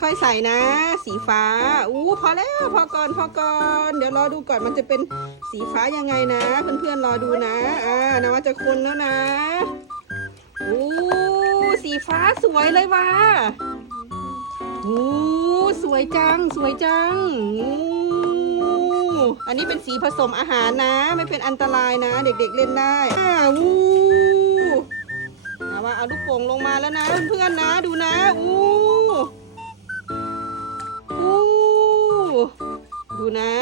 ค่อยใส่นะ สีฟ้า อู้พอแล้วพอก่อนพอก่อน เดี๋ยวรอดูก่อนมันจะเป็นสีฟ้ายังไงนะ เพื่อนๆรอดูนะ อ่านว่าจะคนแล้วนะ อู้สีฟ้าสวยเลยว่ะอู้สวยจังสวยจังอู้อันนี้เป็นสีผสมอาหารนะ ไม่เป็นอันตรายนะ เด็กๆเล่นได้อ่าอู้เอาว่าเอาลูกโป่งลงมาแล้วนะเพื่อนๆนะดูนะอู้ ดูนะ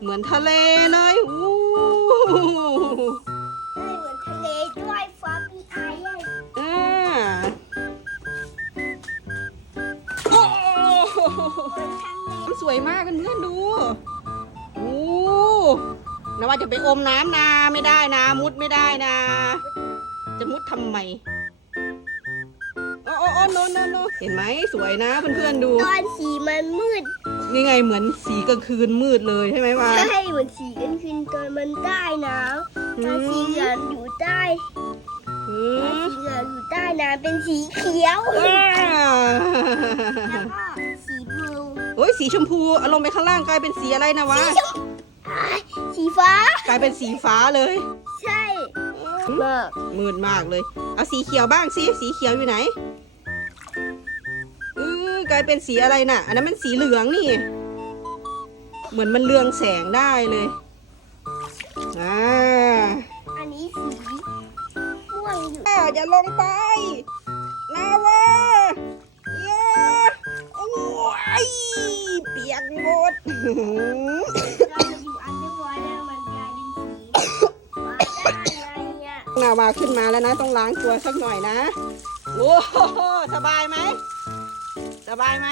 เหมือนทะเลเลยอู้ได้เหมือนทะเลด้วยฟ้ามีไอซ์อะอ่าโอ้เหมือนทะเลน้ำสวยมากเพื่อนๆดูโอ้นะว่าจะไปอมน้ำนาไม่ได้นะมุดไม่ได้นะ จะมุดทำไมโอ้โอ้โอ้โนโนโนเห็นไหมสวยนะเพื่อนๆดู ตอนสีมันมืด นี่ไงเหมือนสีกลางคืนมืดเลยใช่ไหมวะ ใช่เหมือนสีกันคืนตอนมันใต้น้ำตอนสีเหลืองอยู่ใต้อืตอนมสีเหลืองอยู่ใต้น้ำเป็นสีเขียวอ่าแล้วก็สีบลูโอ้ยสีชมพูเอาลงไปข้างล่างกลายเป็นสีอะไรนะวะ อ่าสีฟ้ากลายเป็นสีฟ้าเลย ใช่มากมืดมากเลย เอาสีเขียวบ้างสิ สีเขียวอยู่ไหนเออ กลายเป็นสีอะไรน่ะ อันนั้นมันสีเหลืองนี่ เหมือนมันเรืองแสงได้เลยอ่าอันนี้สีม่วงอยู่อ่าอย่าลงไปนาวาเย้โอ้ยเปียกหมด เราจะอยู่อันเดอร์วอเตอร์มันกลายเป็นสีมาได้ไงเนี่ยนาวาขึ้นมาแล้วนะ ต้องล้างตัวสักหน่อยนะ โอ้โหสบายไหม สบายไหม